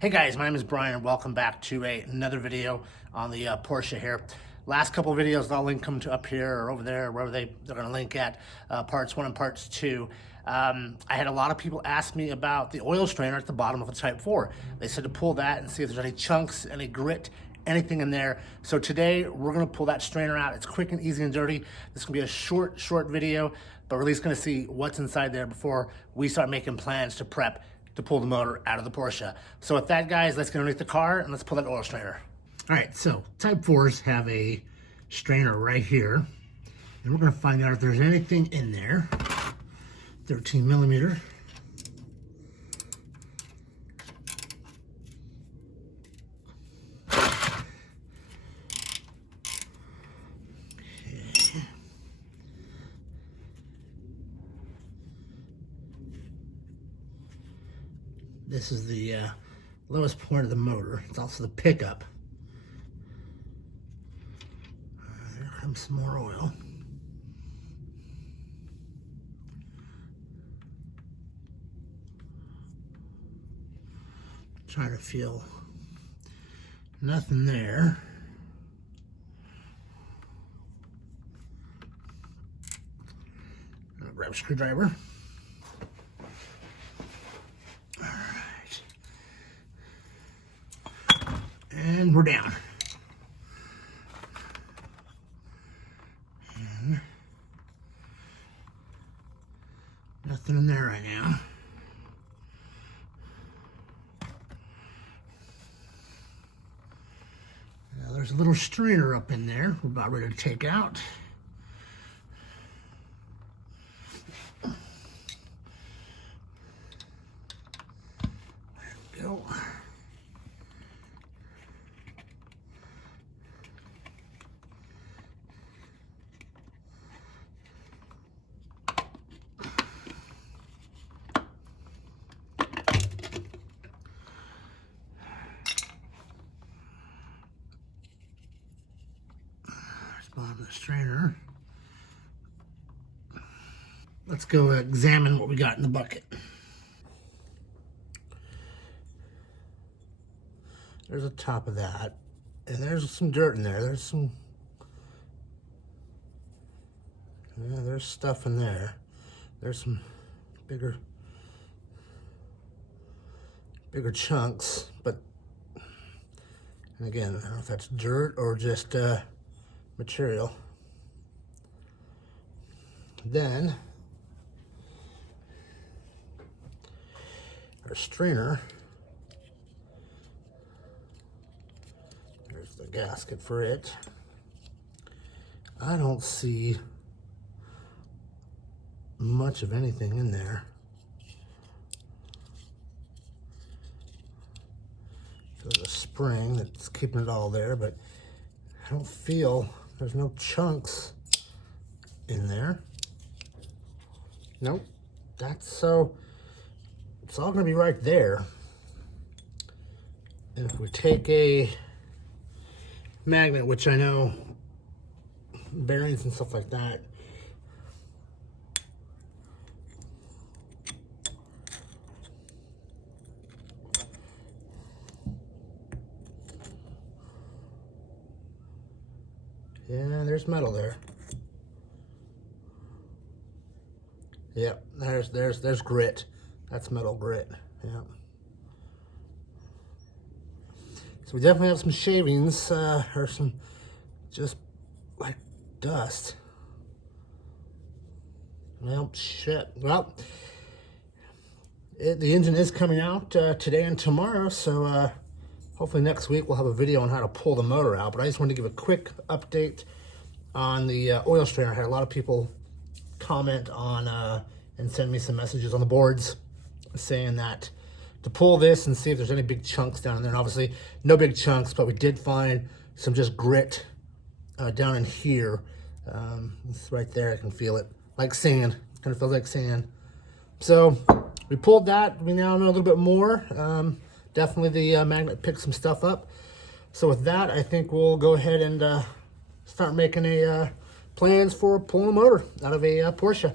Hey guys, my name is Brian and welcome back to another video on the Porsche here. Last couple of videos, I'll link them to up here or over there, wherever they're going to link at, parts 1 and parts 2. I had a lot of people ask me about the oil strainer at the bottom of a Type 4. They said to pull that and see if there's any chunks, any grit, anything in there. So today we're going to pull that strainer out. It's quick and easy and dirty. This is going to be a short video, but we're at least going to see what's inside there before we start making plans to prep to pull the motor out of the Porsche. So with that, guys, let's get underneath the car and let's pull that oil strainer. All right, so Type 4s have a strainer right here, and we're gonna find out if there's anything in there. 13 millimeter. This is the lowest point of the motor. It's also the pickup. There comes some more oil. Trying to feel nothing there. I'll grab a screwdriver. And we're down. And nothing in there right now. Now there's a little strainer up in there we're about ready to take out. There we go. Bottom of the strainer. Let's go examine what we got in the bucket. There's the top of that, and there's some dirt in there. There's some, yeah, there's stuff in there. There's some bigger chunks, but, and again, I don't know if that's dirt or just material. Then our strainer, there's the gasket for it. I don't see much of anything in there. There's a spring that's keeping it all there, but I don't feel, there's no chunks in there. Nope. So it's all gonna be right there. And if we take a magnet, which I know bearings and stuff like that, yeah, there's metal there. Yep, there's grit. That's metal grit. Yep. So we definitely have some shavings, or some just like dust. Well, shit. Well, the engine is coming out today and tomorrow, so hopefully next week we'll have a video on how to pull the motor out. But I just wanted to give a quick update on the oil strainer. I had a lot of people comment on and send me some messages on the boards saying that to pull this and see if there's any big chunks down in there. And obviously no big chunks, but we did find some just grit down in here. It's right there. I can feel it like sand. It kind of feels like sand. So we pulled that. We now know a little bit more. Definitely the magnet picked some stuff up. So with that, I think we'll go ahead and start making plans for pulling a motor out of a Porsche.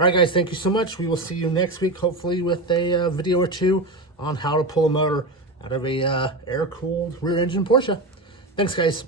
All right, guys, thank you so much. We will see you next week, hopefully with a video or two on how to pull a motor out of a air-cooled rear-engine Porsche. Thanks, guys.